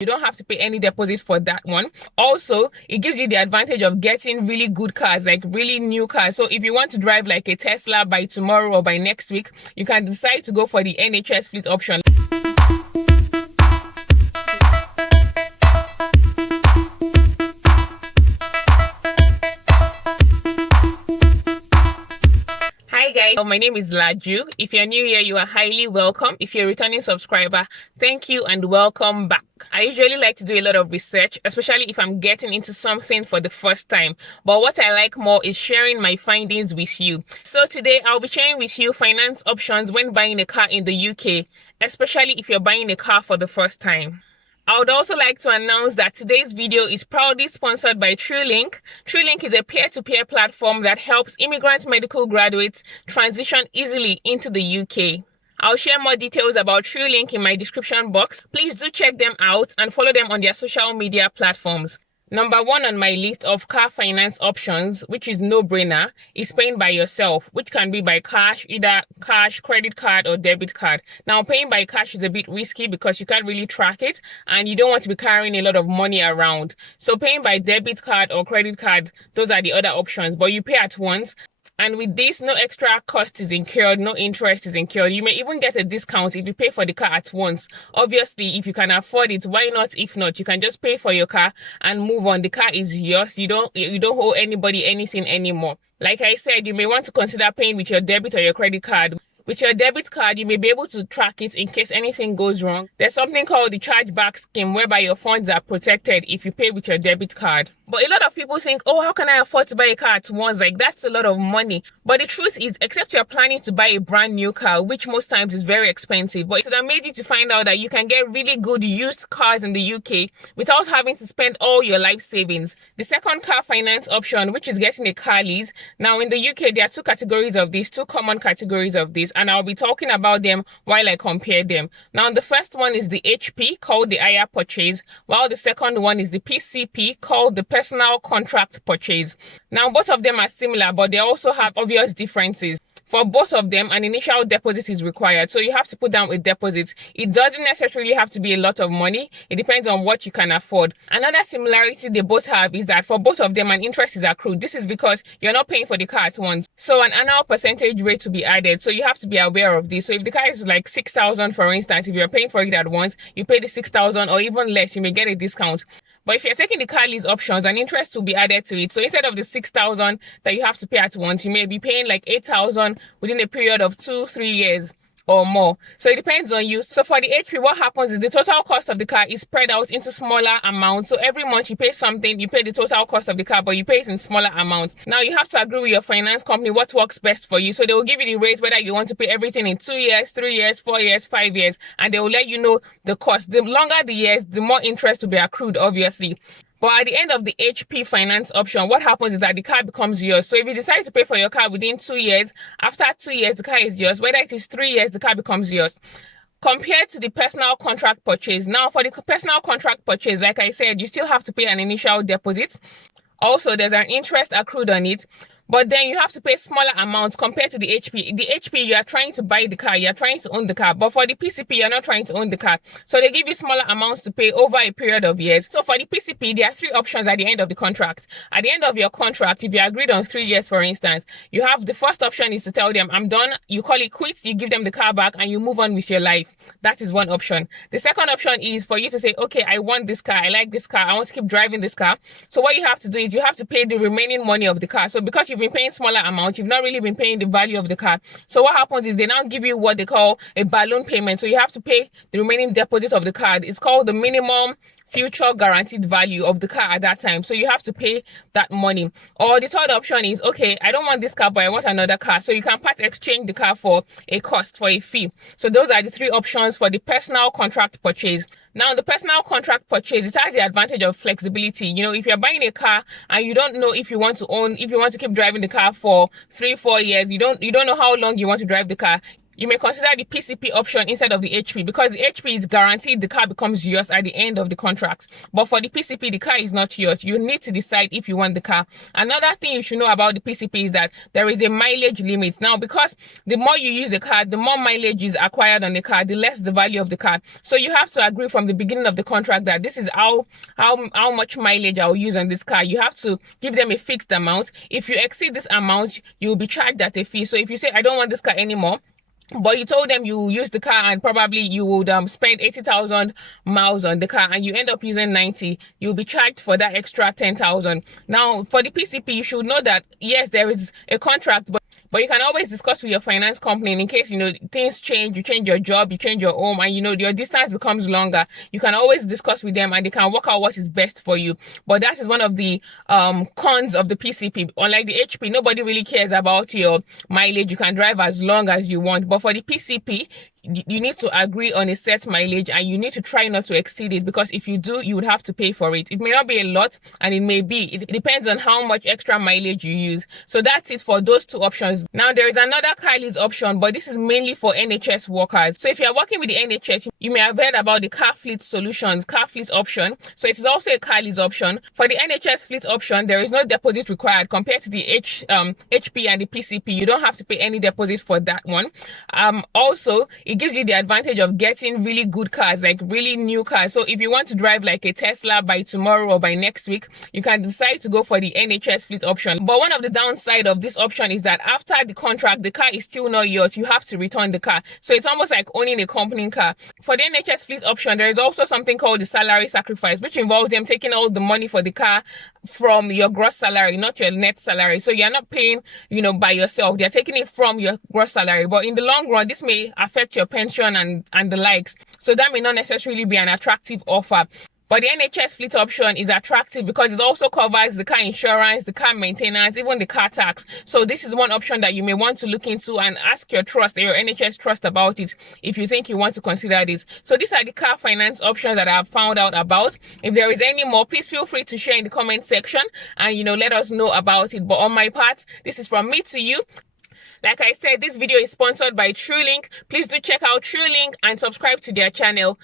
You don't have to pay any deposit for that one. Also, it gives you the advantage of getting really good cars, like really new cars. So if you want to drive like a Tesla by tomorrow or by next week, you can decide to go for the NHS Fleet option. Hi guys, my name is Laju. If you're new here, you are highly welcome. If you're a returning subscriber, thank you and welcome back. I usually like to do a lot of research, especially if I'm getting into something for the first time. But what I like more is sharing my findings with you. So today I'll be sharing with you finance options when buying a car in the UK, especially if you're buying a car for the first time. I would also like to announce that today's video is proudly sponsored by TrewLink. TrewLink is a peer-to-peer platform that helps immigrant medical graduates transition easily into the UK. I'll share more details about TrewLink in my description box. Please do check them out and follow them on their social media platforms. Number one on my list of car finance options, which is no-brainer, is paying by yourself, which can be by cash, either cash, credit card, or debit card. Now, paying by cash is a bit risky because you can't really track it and you don't want to be carrying a lot of money around. So paying by debit card or credit card, those are the other options, but you pay at once. And with this, no extra cost is incurred, no interest is incurred. You may even get a discount if you pay for the car at once. Obviously, if you can afford it, why not? If not, you can just pay for your car and move on. The car is yours. You don't owe anybody anything anymore. Like I said, you may want to consider paying with your debit or your credit card. With your debit card, you may be able to track it in case anything goes wrong. There's something called the chargeback scheme whereby your funds are protected if you pay with your debit card. But a lot of people think, oh, how can I afford to buy a car at once? Like, that's a lot of money. But the truth is, except you're planning to buy a brand new car, which most times is very expensive, but it's amazing to find out that you can get really good used cars in the UK without having to spend all your life savings. The second car finance option, which is getting a car lease. Now, in the UK, there are two common categories of this, and I'll be talking about them while I compare them. Now, the first one is the HP, called the hire purchase, while the second one is the PCP, called the personal contract purchase. Now, both of them are similar, but they also have obvious differences. For both of them, an initial deposit is required, so you have to put down a deposit. It doesn't necessarily have to be a lot of money. It depends on what you can afford. Another similarity they both have is that for both of them, an interest is accrued. This is because you're not paying for the car at once. So an annual percentage rate to be added. So you have to be aware of this. So if the car is like 6,000, for instance, if you're paying for it at once, you pay the 6,000 or even less, you may get a discount. But if you're taking the car lease options, an interest will be added to it. So instead of the 6,000 that you have to pay at once, you may be paying like 8,000 within a period of 2-3 years or more. So it depends on you. So for the HP, what happens is the total cost of the car is spread out into smaller amounts. So every month you pay something, you pay the total cost of the car, but you pay it in smaller amounts. Now you have to agree with your finance company what works best for you. So they will give you the rate whether you want to pay everything in 2 years, 3 years, 4 years, 5 years, and they will let you know the cost. The longer the years, the more interest will be accrued, obviously. But at the end of the HP finance option, what happens is that the car becomes yours. So if you decide to pay for your car within 2 years, after 2 years, the car is yours. Whether it is 3 years, the car becomes yours. Compared to the personal contract purchase. Now, for the personal contract purchase, like I said, you still have to pay an initial deposit. Also, there's an interest accrued on it. But then you have to pay smaller amounts compared to the HP. The HP, you are trying to buy the car, you are trying to own the car. But for the PCP, you're not trying to own the car. So they give you smaller amounts to pay over a period of years. So for the PCP, there are 3 options at the end of the contract. At the end of your contract, if you agreed on 3 years, for instance, you have the first option is to tell them, I'm done. You call it quits, you give them the car back, and you move on with your life. That is one option. The second option is for you to say, okay, I want this car, I like this car, I want to keep driving this car. So what you have to do is you have to pay the remaining money of the car. So because you've been paying smaller amounts, you've not really been paying the value of the car. So what happens is they now give you what they call a balloon payment. So you have to pay the remaining deposit of the car. It's called the minimum future guaranteed value of the car at that time. So you have to pay that money. Or the third option is, okay, I don't want this car, but I want another car. So you can part exchange the car for a cost, for a fee. So those are the 3 options for the personal contract purchase. Now, the personal contract purchase, it has the advantage of flexibility. You know, if you're buying a car and you don't know if you want to keep driving the car for 3-4 years, you don't know how long you want to drive the car. you may consider the PCP option instead of the HP, because the HP is guaranteed the car becomes yours at the end of the contract. But for the PCP, the car is not yours. You need to decide if you want the car. Another thing you should know about the PCP is that there is a mileage limit. Now, because the more you use the car, the more mileage is acquired on the car, the less the value of the car. So you have to agree from the beginning of the contract that this is how much mileage I'll use on this car. You have to give them a fixed amount. If you exceed this amount, you will be charged at a fee. So if you say, I don't want this car anymore, but you told them you use the car and probably you would spend 80,000 miles on the car and you end up using 90, you'll be charged for that extra 10,000. Now, for the PCP, you should know that, yes, there is a contract, but you can always discuss with your finance company in case, things change, you change your job, you change your home, and, your distance becomes longer. You can always discuss with them and they can work out what is best for you. But that is one of the cons of the PCP. Unlike the HP, nobody really cares about your mileage. You can drive as long as you want. But for the PCP, you need to agree on a set mileage and you need to try not to exceed it, because if you do, you would have to pay for it. It may not be a lot and it depends on how much extra mileage you use. So that's it for those two options. Now, there is another car lease option, but this is mainly for NHS workers. So if you're working with the NHS, you may have heard about the car fleet solutions, car fleet option. So it is also a car lease option. For the NHS fleet option, there is no deposit required compared to the HP and the PCP. You don't have to pay any deposit for that one. Also, it gives you the advantage of getting really good cars, like really new cars. So if you want to drive like a Tesla by tomorrow or by next week, you can decide to go for the NHS fleet option. But one of the downside of this option is that after the contract, the car is still not yours. You have to return the car. So it's almost like owning a company car. For the NHS fleet option, there is also something called the salary sacrifice, which involves them taking all the money for the car from your gross salary, not your net salary. So you're not paying, by yourself. They're taking it from your gross salary. But in the long run, this may affect your pension and the likes. So that may not necessarily be an attractive offer. But the NHS fleet option is attractive because it also covers the car insurance, the car maintenance, even the car tax. So this is one option that you may want to look into and ask your NHS trust about it if you think you want to consider this. So these are the car finance options that I've found out about. If there is any more, please feel free to share in the comment section and, let us know about it. But on my part, this is from me to you. Like I said, this video is sponsored by TrewLink. Please do check out TrewLink and subscribe to their channel.